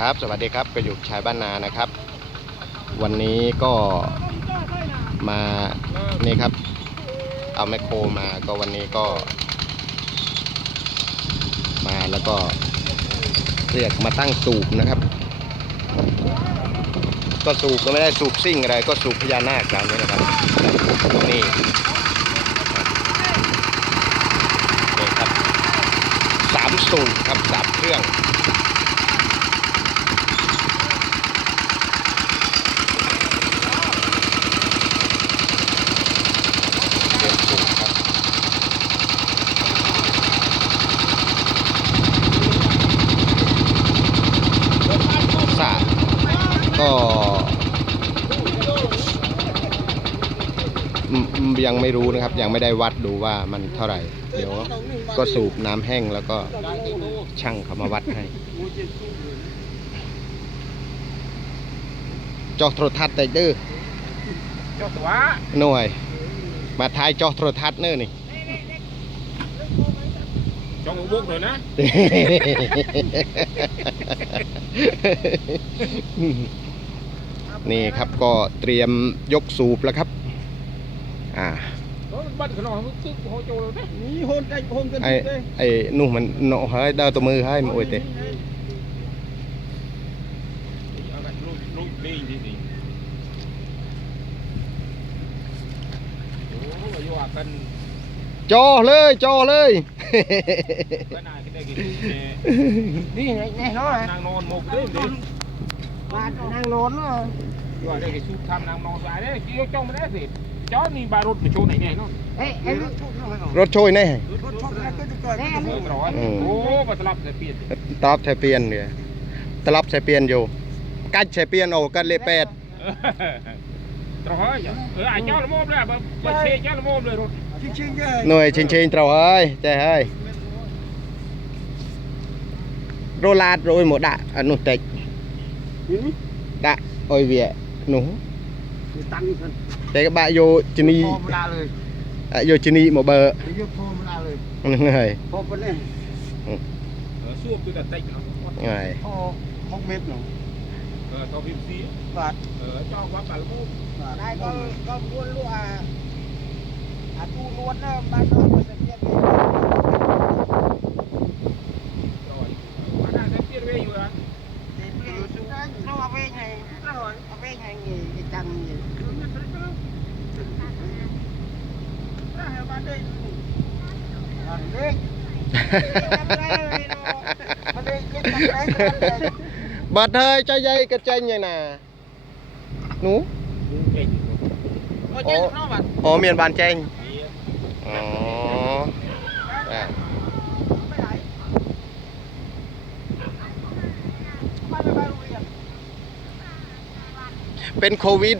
ครับ สวัสดีครับกระยุกชายบ้านนานะครับ วันนี้ก็มานี่ครับ เอาแมคโครมาก็วันนี้ก็ มาแล้วก็เรียกมาตั้งสูบนะครับ ก็สูบก็ไม่ได้สูบซิ่งอะไร ก็สูบพญานาคตามนี้นะครับนี่นี่ครับสามสูบครับสามเครื่อง เตรียมสูบครับสระก็อืมอืม ยังไม่รู้นะครับ ยังไม่ได้วัดดูว่ามันเท่าไหร่ เดี๋ยวก็สูบน้ำแห้งแล้วก็ช่างเขามาวัดให้ จอโทรทัศน์แต่เด้อจอหน่วย มาทายจอโทรทัศน์เน้อนี่จองบุกเลยนะ นี่ครับก็เตรียมยกสูบแล้วครับ อ่าไอ้ไอ้นู่มันเนาะให้ดาวตัวมือให้มันอวยเตะจ่อเลยจ่อเลยนี่ไงไงเขาะนางนอนหมกเลยดินงนอนเลย Rồi đây cái sụp tham năng nó ra đấy, kia trong đấy thì chó ni ba rốt mà chỗ này này nó. Rốt trôi này. Rốt trôi này cứ coi. Ô và tập sẽ piền. Tập sẽ piền kìa. Tập sẽ piền vô. Cách sẽ piền ổ cắt lê pẹt. ត្រោះហើយអឺអាចោលមុំលើបើឆេចោលមុំលើរត់ឈិញឈិញទេនួយឈិញឈិញត្រោះហើយចេះហើយរ៉ូឡាតរយមកដាក់អានោះតិចដាក់អុយវា នោះតាំងនេះសិនតែក៏បាក់យកជនីអាយកជនីមកបើយកធំមិនដាលើហ្នឹងហើយហូបប៉ុណ្ណេះសួរគឺតែតិចហ្នឹងហូប6មេត្រហ្នឹងអឺតោះវាស៊ីបាទចោលបាត់បាល់មកតែក៏ក៏ពួនលក់អាអាទូលួតណាបានទៅទៅទៀត งจังไงเด็กบัดเฮ้ยใเป็นโควิด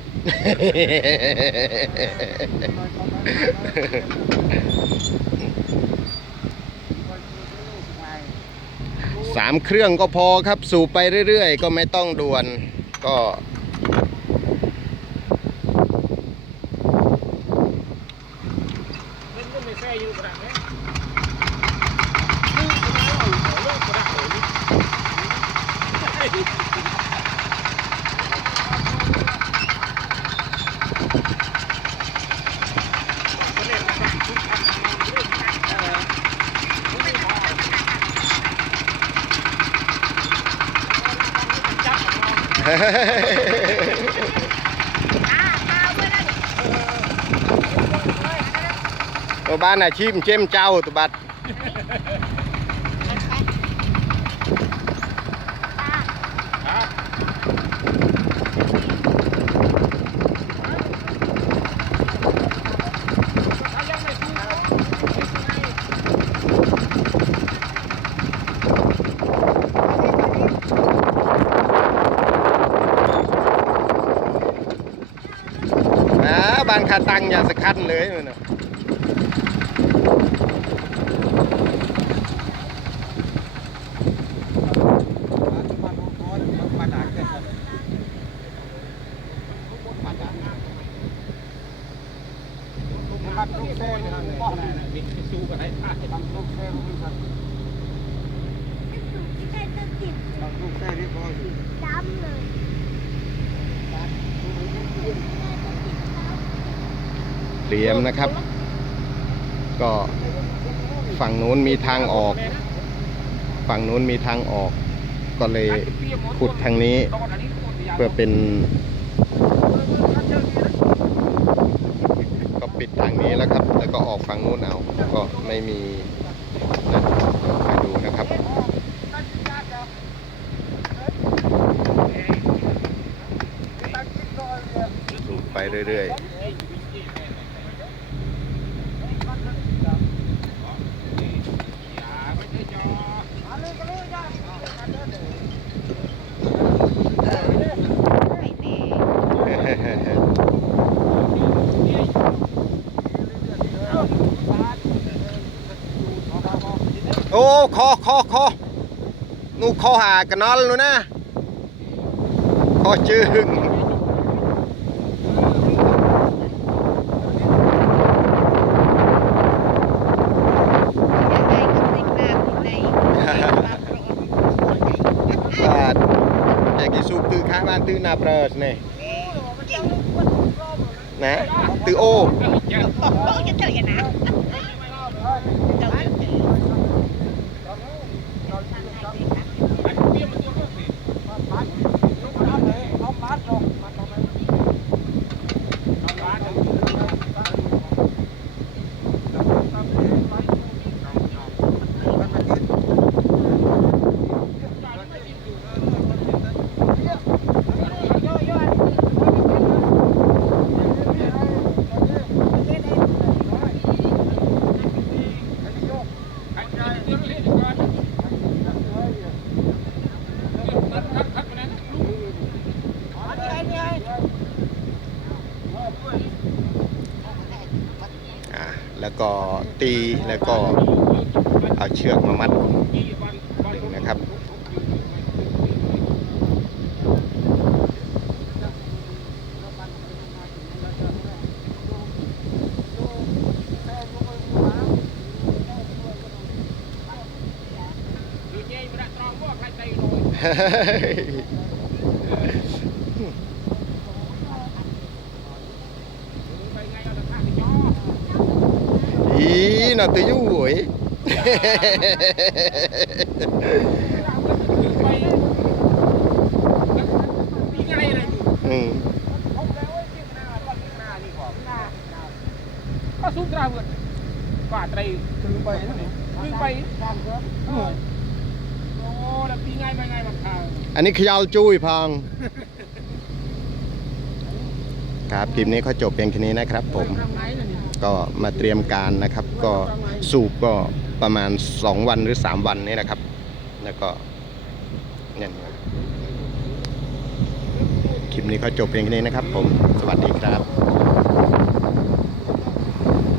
สามเครื่องก็พอครับ สูบไปเรื่อยๆ ก็ไม่ต้องด่วน ก็ไม่ใช่ยู่ขน ตัวบ้านอาชีพเจ้มเจ้าตัวบัด นะบ้าตังอย่าสักคันเลยมันนะลูกแค่นี้พออยู่ำเลย เตรียมนะครับ ก็ฝั่งนู้นมีทางออก ฝั่งนู้นมีทางออก ก็เลยขุดทางนี้เพื่อเป็นก็ปิดทางนี้แล้วครับ แล้วก็ออกฝั่งนู้นเอาก็ไม่มีนะไปดูนะครับสูบไปเรื่อยๆ โอ้ คอคอคอนูคอหากันนอลนูนะคอจึงตื้อนาเปรสเนี่ยนะตื้อโอ แล้วก็ตีแล้วก็เอาเชือกมามัดดึงนะครับ ý nó tới du rồi อืมก็ซุปตราเวิร์ดกว่าไตรถือไปนั่นเองคือไปตามครับโอ้โอ้แล้วปีไงไปไงบางคราวอันนี้ขยาวจุ้ยพังครับคลิปนี้เขาจบเพียงแค่นี้นะครับผม ก็มาเตรียมการนะครับ ก็สูบก็ประมาณ 2 วันหรือ 3 วันนี้นะครับ แล้วก็เนี่ยคลิปนี้เขาจบเพียงแค่นี้นะครับ ผมสวัสดีครับ